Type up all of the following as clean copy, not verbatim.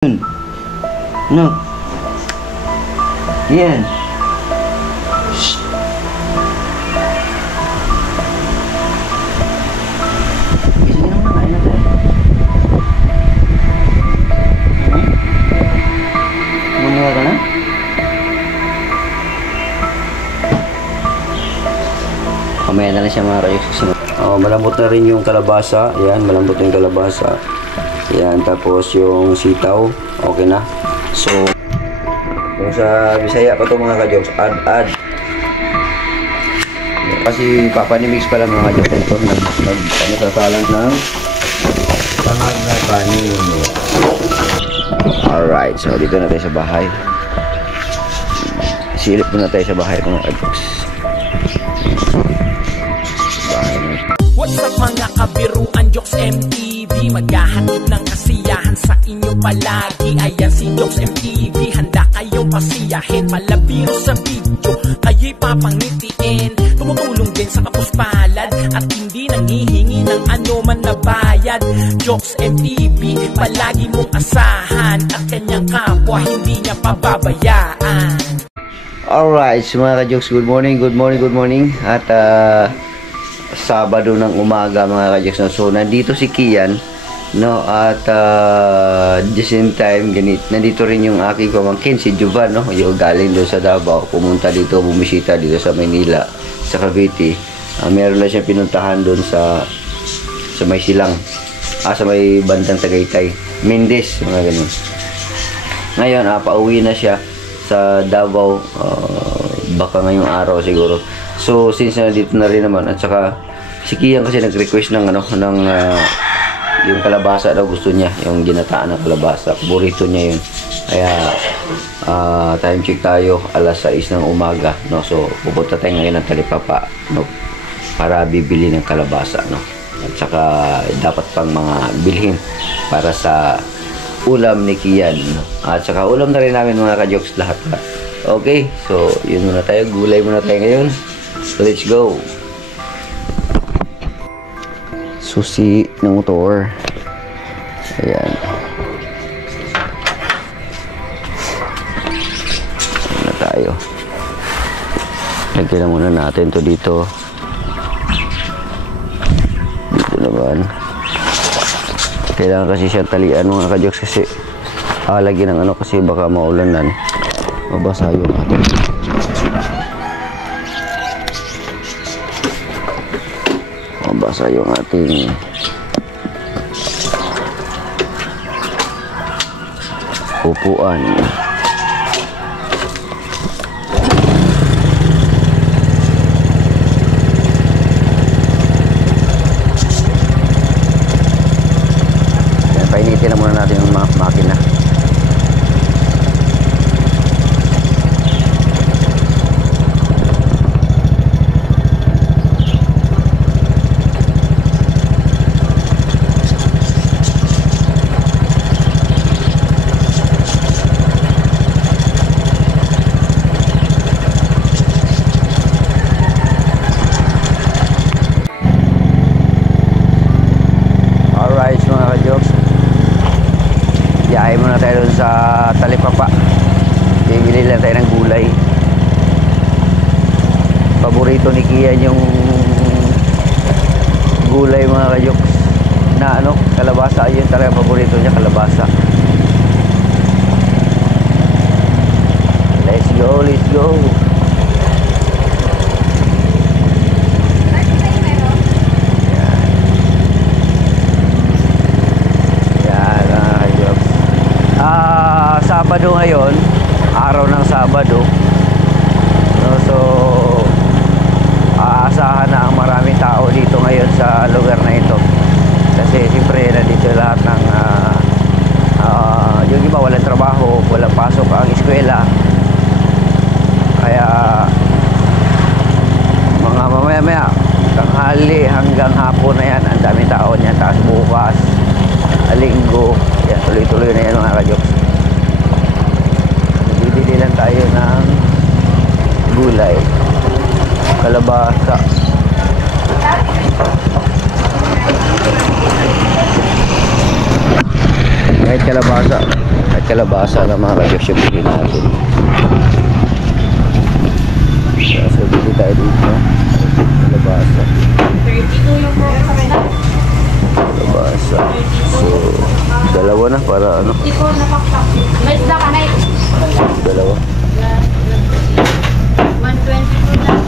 No. Yan. Shh. Gising na muna, kain natin. Mamaya ka na? Mamaya na lang siya mga kayos. Malambot na rin yung kalabasa. Yan, malambot yung kalabasa. Yan, tapos yung sitaw, okay na. So, kung sa Bisaya pa ito mga kajoks, add. Kasi papanimix pala mga kajoks ito, nagsasalang ng pangag na kanin. Alright, so dito na tayo sa bahay. Silip muna tayo sa bahay mga kajoks. What's up mga kabiruan, Jokes MTV, maghahatid ng kasiyahan sa inyo palagi. Ayan si Jokes MTV, handa kayong pasiyahin, malabiro sa video, kayo'y papangitiin. Tumutulong din sa kapuspalad at hindi nanghihingi ng anuman na bayad. Jokes MTV, palagi mong asahan, at kanyang kapwa hindi niya pababayaan. Alright, so mga ka-jokes, good morning. At Sabado ng umaga mga ka-jokes. So nandito si Kian, no, at the same time nandito rin yung aking pamangkin si Jovan, no, yung galing doon sa Davao, pumunta dito, bumisita dito sa Manila, sa Cavite. Meron lang siya pinuntahan doon sa may silang, sa may bandang Tagaytay, Mendez, mga ganun. Ngayon pauwi na siya sa Davao, baka ngayong araw siguro. So since nandito na rin naman, at saka si Kian kasi nag-request ng yung kalabasa daw, gusto niya yung ginataan ng kalabasa, paborito niya yun. Kaya time check tayo, alas 6 ng umaga, no. So pupunta tayo ngayon ng Talipapa, no, para bibili ng kalabasa, no. At saka dapat pang mga bilhin para sa ulam ni Kian, no? At saka ulam na rin namin mga ka-jokes lahat. Okay, so yun muna tayo, gulay muna tayo ngayon. So let's go. Susi ng motor. Ayan. Ayan na tayo. Lagyan muna natin to dito. Dito naman. Kailangan kasi siyang talian mga ka-jokes, kasi lagyan ng kasi baka maulanan, mabasa yung ating upuan. Yan, painitin na muna natin yung makina. Biyahe muna tayo dun sa Talipapa. Bibili lang tayo ng gulay. Paborito ni Kian yung gulay mga ka-jokes, na kalabasa. Yun talaga paborito niya, kalabasa. Let's go. Sabado ngayon, araw ng Sabado, no, so aasahan na ang maraming tao dito ngayon sa lugar na ito, kasi siyempre nandito lahat ng yung iba walang trabaho, walang pasok ang eskwela, kaya mga mamaya tanghali hanggang hapon na yan, ang daming tao niyan. Tapos bukas Linggo, yan, tuloy-tuloy na yan mga ka-jokes. Bibili lang tayo ng gulay, kalabasa. kalabasa na mga ka-Diyos yung bili natin. So bili tayo dito. Kalabasa. 32 yung pro sa kanila. Kalabasa. So dalawa na para ano? 54 na pakpak. May isda ka na Dalawa. 122 na.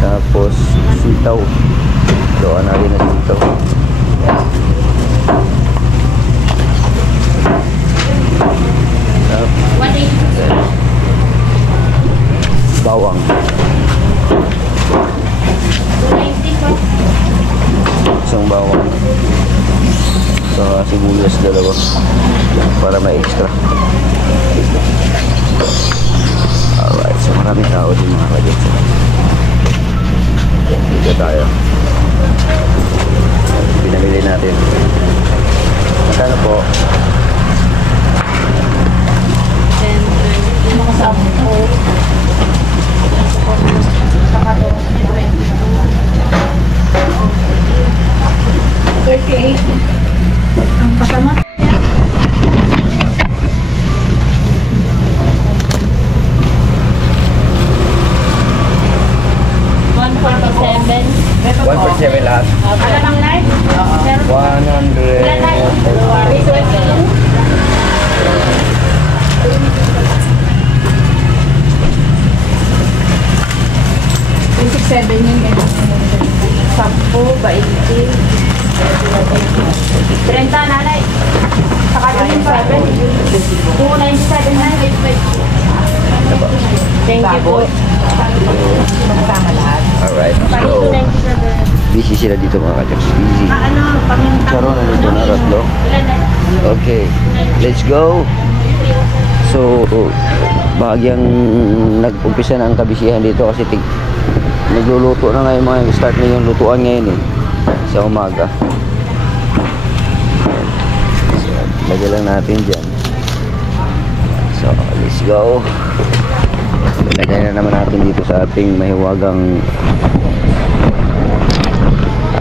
Tapos sitaw. Doon na rin na sitaw. Tapos 180. bawang. 290 po. Isang bawang. So sibuyas dalawa. Para may extra. Alright. So maraming tao din mga ka-Diyos. Dito tayo. Pinamili natin. Magkano po? 10, 20. Makasama po. Saka to. 38. Ang kasama. 147. 147 lahat. Ano lang live? 100. 7 yun. 10, 20, 30 nanay. Saka 27. 297 na. Thank you po. Magkama lahat. Alright. So, busy sila dito mga ka-Diyos. Busy. Ano? Karoon na dito na ratlo. Okay. Let's go. So, bahagyang nag-umpisa na ang kabisihan dito kasi nagluluto na ngayon mga start na yung lutuan ngayon sa umaga. So, lagyan lang natin dyan. So, let's go. Lagyan na naman natin dito sa ating mahiwagang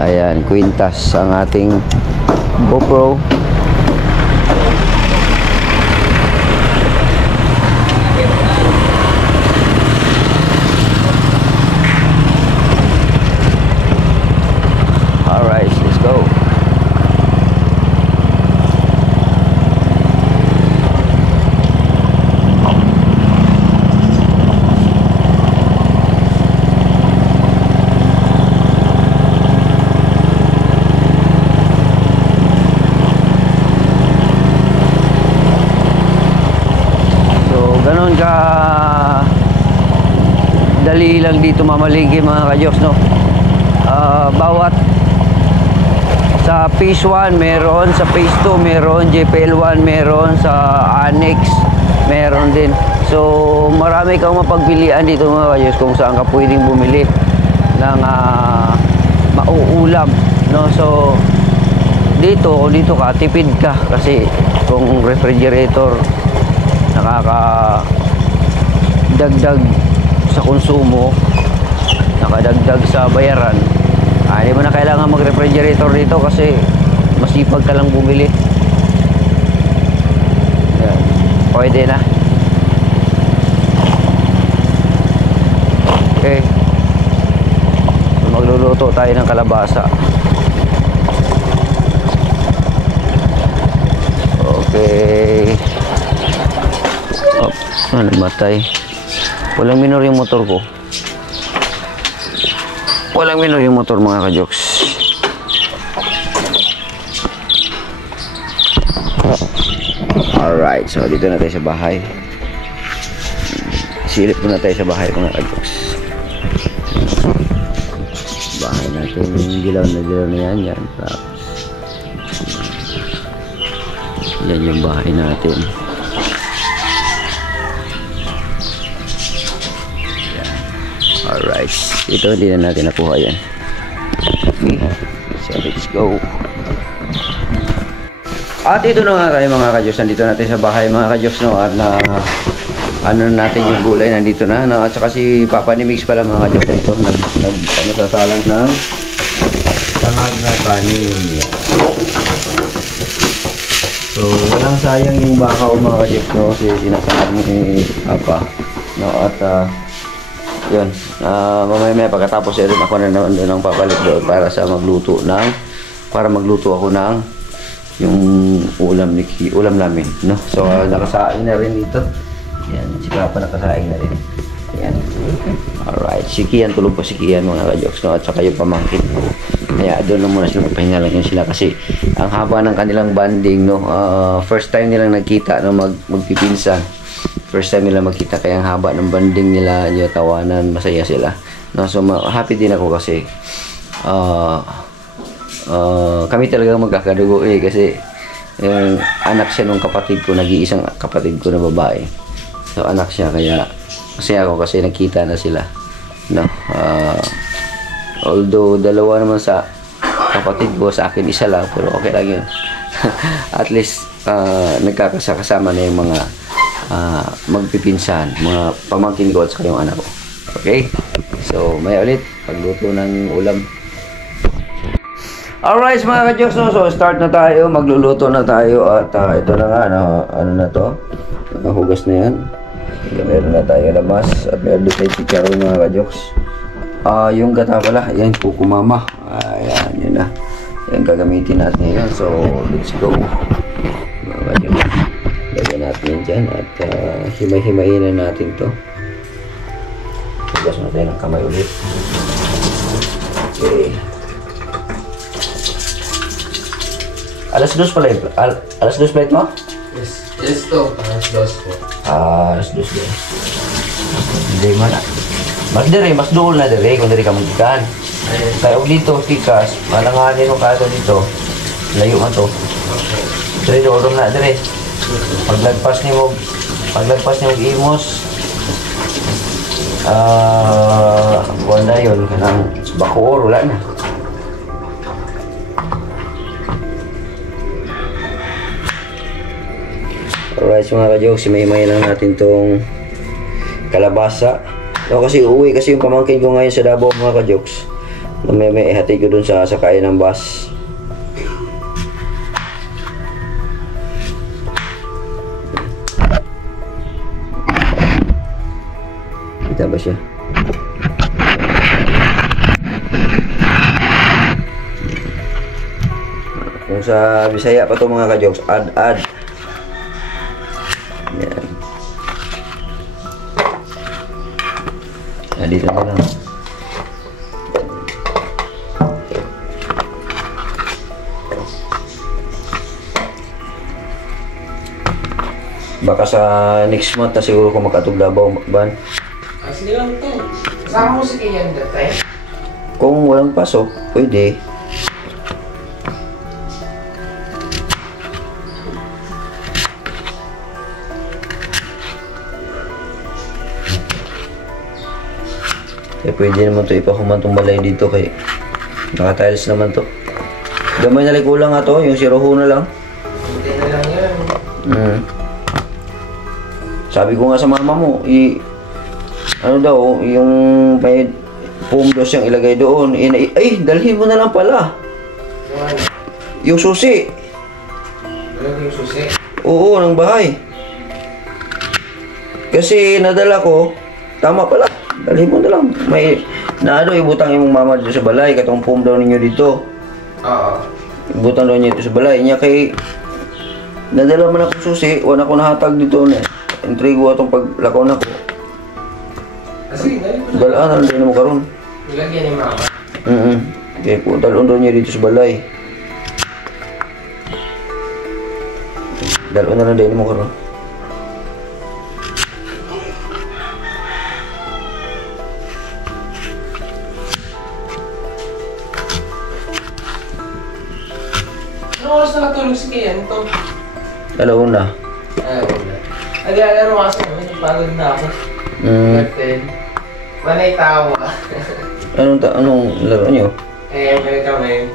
ayan, kwintas ang ating GoPro. Alright, let's go. Ganon ka dali lang dito mamaligi mga ka-Diyos, no? Bawat sa phase 1 meron, sa phase 2 meron, JPL1 meron, sa annex meron din. So marami kang mapagpilian dito mga ka-Diyos kung saan ka pwedeng bumili ng mauulam, no? So dito ka tipid ka kasi kung refrigerator nakakadagdag sa konsumo, nakadagdag sa bayaran, hindi mo na kailangan mag-refrigerator dito kasi masipag ka lang bumili. Yan. Pwede na. Okay, so, magluluto tayo ng kalabasa. Okay. Oh, namatay. Walang minor yung motor ko. Walang minor yung motor mga ka-Joks. Alright, so dito na tayo sa bahay. Silip muna tayo sa bahay mga ka-Joks. Bahay natin, dilaw na yan. Tapos yan yung bahay natin. Alright, ito hindi na natin nakuha yan. Okay, so let's go. At ito na nga kayo mga ka-Diyos, nandito natin sa bahay mga ka-Diyos, no? At na ano natin yung gulay nandito na, no? At saka si Papa ni Mix pala mga ka-Diyos nito nagsasalang ng tangag na kanin. So, walang sayang yung bakaw mga ka-Joks, no? Kasi sinasarap ni Papa. No? At, yun. Mamaya pagkatapos rin ako na naman doon ang papalit doon para magluto ako ng yung ulam namin, no? So, nakasaing na rin dito. Yan, si Papa nakasaing na rin. Yan. Alright, si Kian, tulog pa si Kian mga ka-Joks, no? At saka yung pamangkin ko. Kaya doon lang muna sila, magpahinga lang yun sila kasi ang haba ng kanilang banding, no? First time nilang nagkita, no? Magpipinsan. First time nila magkita, kaya ang haba ng banding nila, yung tawanan, masaya sila, no? So happy din ako kasi kami talaga magkakadugo kasi yung anak siya nung kapatid ko, nag-iisang kapatid ko na babae. So anak siya, kaya masaya ako kasi nagkita na sila, no? Although dalawa naman sa kapatid ko, sa akin isa lang, pero okay lang yun. At least nagkakasama na yung mga magpipinsan, mga pamangkin ko at saka yung anak ko. Okay? So, maya ulit pagluto ng ulam. Alright mga ka-Joks, no? So start na tayo, magluluto na tayo. At ito na nga, ano na to, hugas na yan. Meron na tayo lamas at meron tayo chicharon mga ka-Joks. Yung gata pala, yan, kukumama. Ayan, yun na. Yan gagamitin natin ngayon. So, let's go. Mga ka-Joks, lagyan natin yan dyan at himay-himayin na natin to. Hugas na tayo ng kamay ulit. Okay. Alas 2 pala yun. Alas 2 plate mo? Yes to. Alas 2 po. Alas 2 din. Hindi man na. Mas dire, mas dool na dire kung dire ka magkikan. Kaya dito, tikas, malanganin mo kato dito. Layo man to. Dire, doon na dire. Paglagpas ni mo imos, wala yun, kanang bakoor, wala na. Alright, mga ka-Joks, may lang natin tong kalabasa. No, kasi uuwi kasi yung pamangkin ko ngayon sa Davao mga ka-Joks. May ihatid ko dun sa sakay ng bus. Kita ba siya? Kung sa Bisaya pa to mga ka-Joks, ad. Yan. Dito na lang. Baka sa next month na siguro kung makatuglabaw ban. Sige lang to. Kasama mo si Kian dati? Kung walang pasok, pwede. Eh, pwede naman ito ipahuman itong balay dito kay nakatiles naman to. Gamay na kulang nga to, yung siroho na lang. Hindi na lang yan. Sabi ko nga sa mama mo, ano daw, yung may foam dos yung ilagay doon. Ay, dalhin mo na lang pala. Yung susi. Ano yung susi? Oo, ng bahay. Kasi nadala ko, tama pala. Dalhin mo na lang. May ibutang yung mama dito sa balay. Katong foam daw ninyo dito. Oo. Ibutang daw niya dito sa balay. Niya kay nadala man ako susi. Wala ko nahatag dito na. Intrigo atong paglakaw na ko. Sige, Dalaan na lang mo karon. nilagyan ni mama. Kaya po, dalon daw niya dito sa balay. Dalon na lang din mo karon. Ano oras na natulog si Kian ito? Alauna. Wala. Naglalaro kasi naman, pagod na ako. Then, manay tawa. Anong laro niyo? May kami.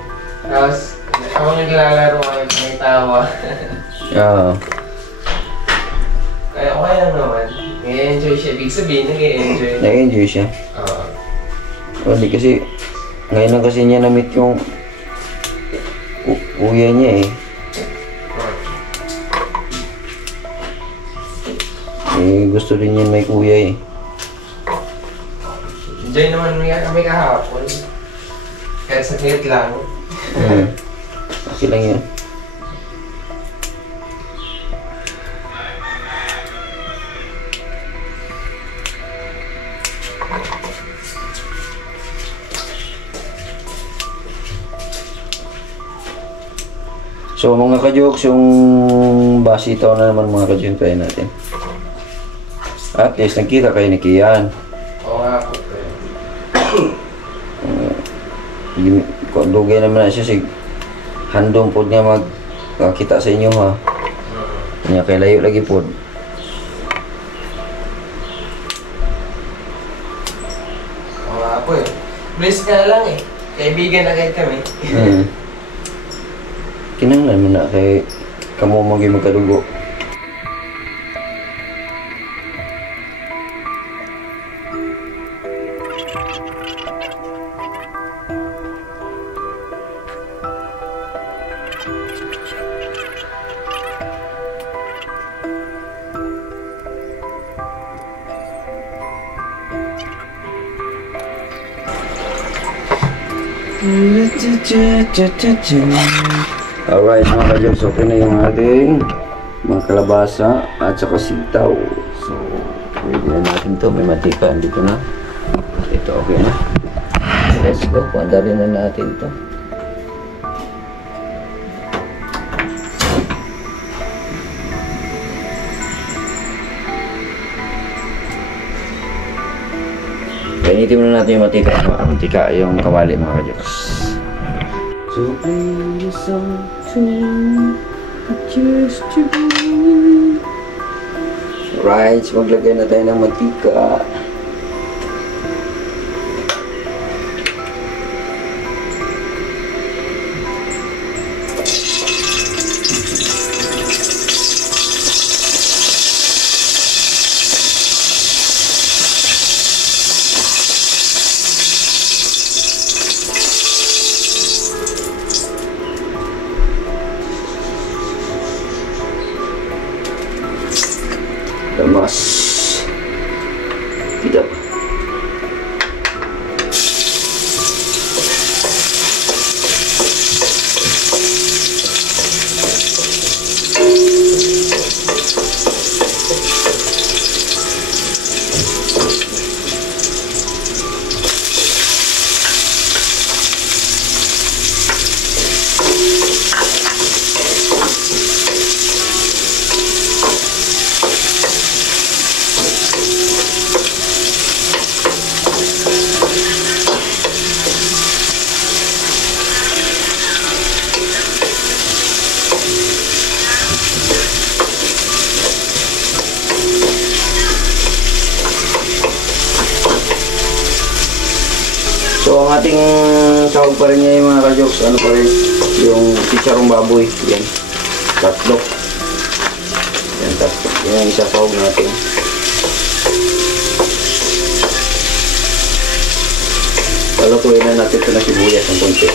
Tapos, ako naglalaro kami, manay tawa. Kaya okay lang naman. Nag-enjoy siya. Big sabihin, nag-enjoy. Nag-enjoy siya. Oo. Hindi kasi, ngayon lang kasi niya na-meet yung kuya niya eh. gusto din yan may kuya eh. Enjoy naman kami kahapon. Kahit saglit lang. Okay lang yun. So mga ka-jokes, yung basitaw na naman mga ka-jokes tayo natin. At least nagkita kayo ni Kian. Oo nga po. Dugay naman na siya sig handong po niya magkita sa inyo ha. Kanya kay layo lagi po. Oo nga po eh. Bless nga lang eh. Kaibigan na kayo kami. Kinanglan mo na kay kamo maging magkadugo. Alright mga ka-jokes, okay na yung ating mga kalabasa at saka sitaw. So, pwede na natin to. May matika dito na. Ito okay na. Let's go. Pandarin na natin to. Painitin muna natin yung matika yung kawali mga ka-jokes. So play the song to you that used to be. Right, so maglagay na tayo ng mantika. Lemas tidak. So ang ating sahog pa rin niya yung mga ka-jokes, ano pa rin, yung chicharong baboy, yan, tatlo. Yan, tatlo. Yan ang isa sahog natin. Palutuin na natin ito na sibuyas ng konti.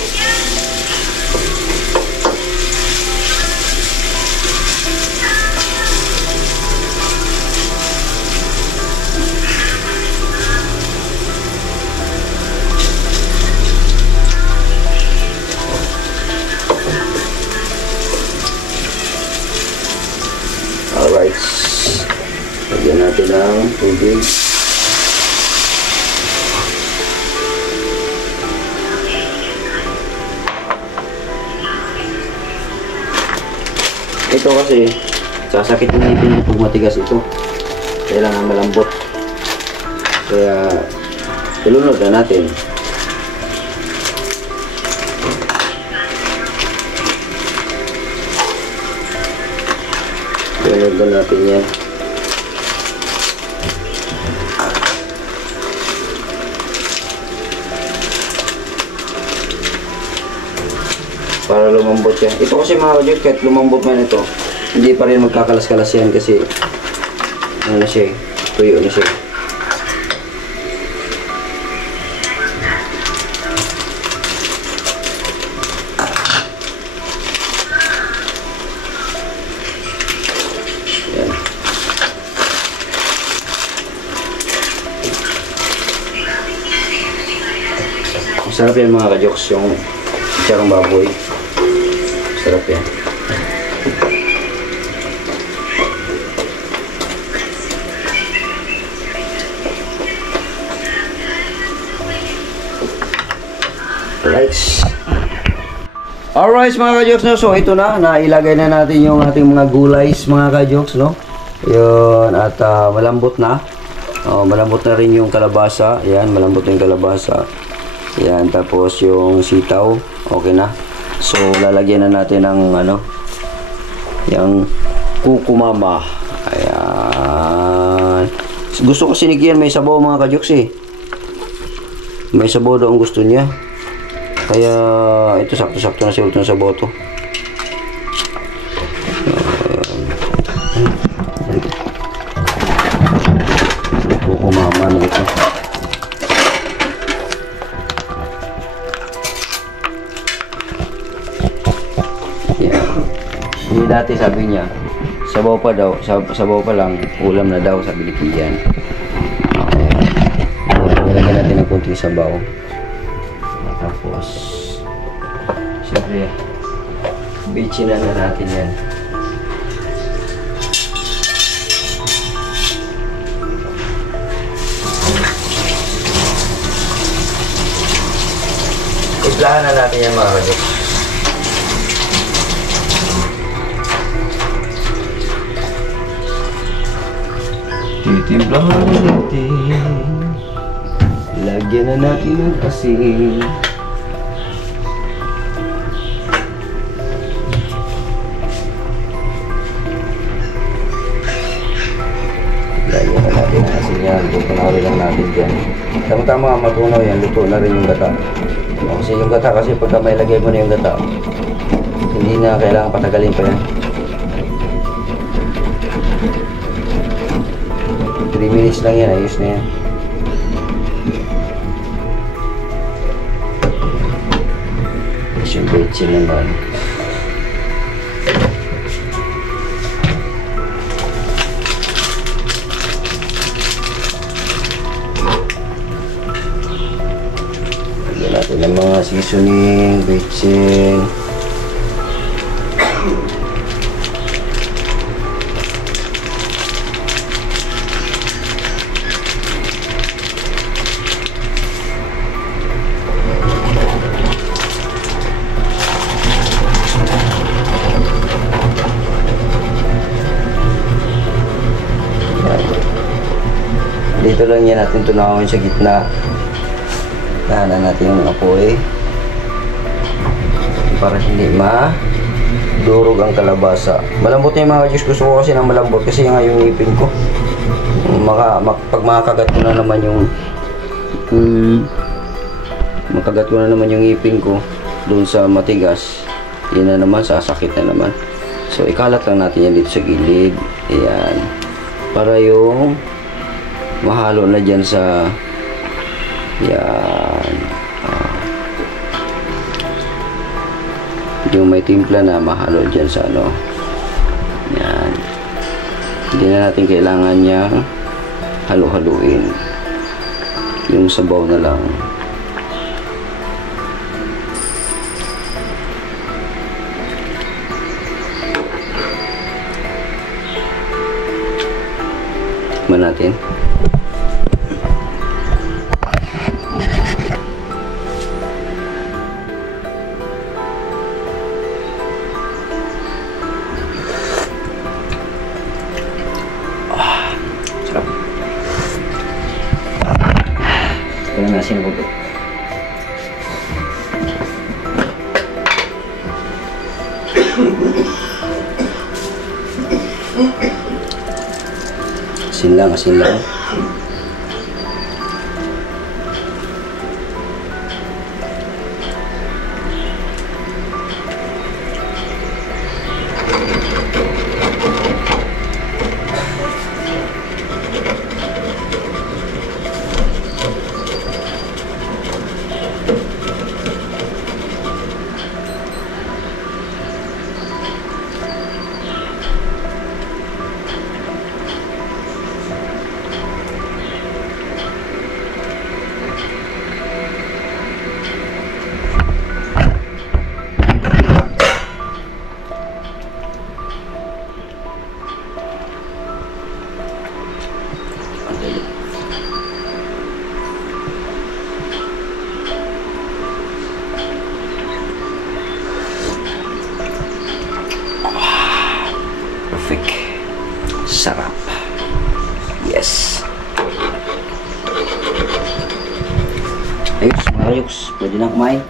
Alright, lagyan natin ng tubig. Ito kasi sasakit ng ngipin pag matigas ito, kailangan malambot, kaya ilunod na natin. Ilunod na natin yan. Para lumambot yan. Ito kasi mga ka-jokes, kahit lumambot man ito, hindi pa rin magkakalas-kalas yan kasi ano na siya, tuyo na siya. Yan. Masarap yan mga kajoks, yung charong baboy. Masarap yan. Alright mga kajoks, no? So ito na, nailagay na natin yung ating mga gulays mga kajoks, no? Yun, at malambot na. Malambot na rin yung kalabasa. Ayan, malambot na yung kalabasa. Ayan, tapos yung sitaw, okay na. So lalagyan na natin ng ano, yung kukumama. Ayan. Gusto ko sinigyan may sabaw mga kajoks eh. May sabaw daw ang gusto niya. Kaya ito sakto-sakto na siguro sa boto. Kukumama na ito. Yeah. Hindi dati sabi niya, sabaw pa daw, sabaw pa lang, ulam na daw sabi ni Kian. Nilagyan natin ng kunting sabaw. Tapos siyempre bichinan na natin yan. Iplahan na natin yan mga kajoks. Titimplahan natin, lagyan na natin ng asin. Lagyan na natin ang asin yan. Tutunawin lang natin dyan. Tama-tama matunaw yan, luto na rin yung gata. Kasi yung gata, kasi pagka may lagay mo na yung gata, hindi na kailangan patagalin pa yan. 3 minutes lang yan, ayos na yan. Yung bechin naman. Lagyan natin ng mga seasoning, bechin. Dito lang yan natin tunawin sa gitna. Tahanan natin yung apoy para hindi madurog ang kalabasa. Malambot na yung mga juice. Gusto ko kasi ng malambot kasi nga yung ngipin ko. Pag makagat ko na naman yung makagat ko na naman yung ngipin ko doon sa matigas, yun na naman, sasakit na naman. So ikalat lang natin yan dito sa gilid. Ayan, para yung mahalo na dyan sa yan. Yung may timpla na mahalo dyan sa ano. Yan. Hindi na natin kailangan niyang halo-haluin. Yung sabaw na lang. Tikman natin. Wala na asin po. Asin lang, asin lang. Sarap. Yes. Ayos, mga kayoks. Pwede na kumain.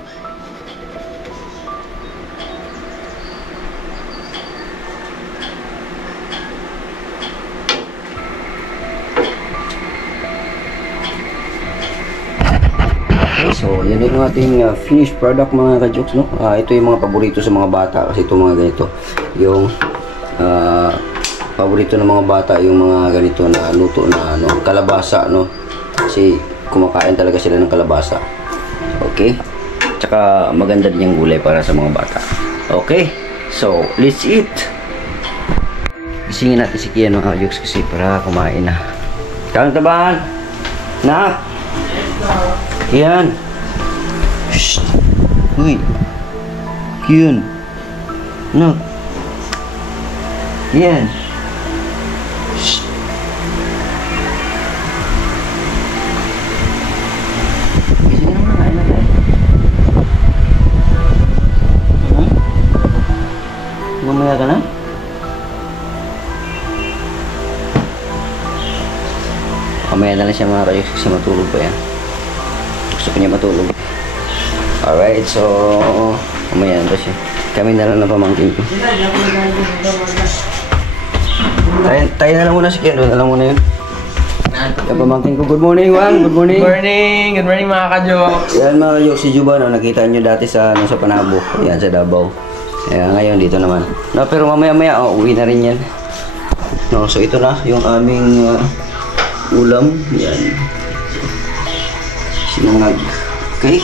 Okay, so yan yung ating finished product mga ka-jokes, no? Ito yung mga paborito sa mga bata kasi ito mga ganito. Yung paborito ng mga bata yung mga ganito na luto na ano, kalabasa, no? Kasi kumakain talaga sila ng kalabasa. Okay? Tsaka maganda din yung gulay para sa mga bata. Okay? So, let's eat! Gisingin natin si Kian mga ka-jokes kasi para kumain na. Kang tabahan! Nak! Kian! Shhh! Uy! Kian! Nak! Kian! Shhh! Gising naman, kain na tayo. Mamaya ka na? Mamaya na lang siya mga kayo kasi matulog pa yan. Gusto ko niya matulog. Alright, so mamaya na siya. Kami na lang na pamangkin ko. Tayo na lang muna si Kian. Doon na lang muna yun. Yung pamangkin ko. Good morning, Juan. Good morning. Good morning mga ka-jokes. Yan mga kayo, si Juba, no, nakita nyo dati sa, sa Panabo. Yan, sa Davao. Kaya ngayon, dito naman. No, pero mamaya-maya, uwi na rin yan. No, so ito na, yung aming ulam. Yan. Sinangag cake.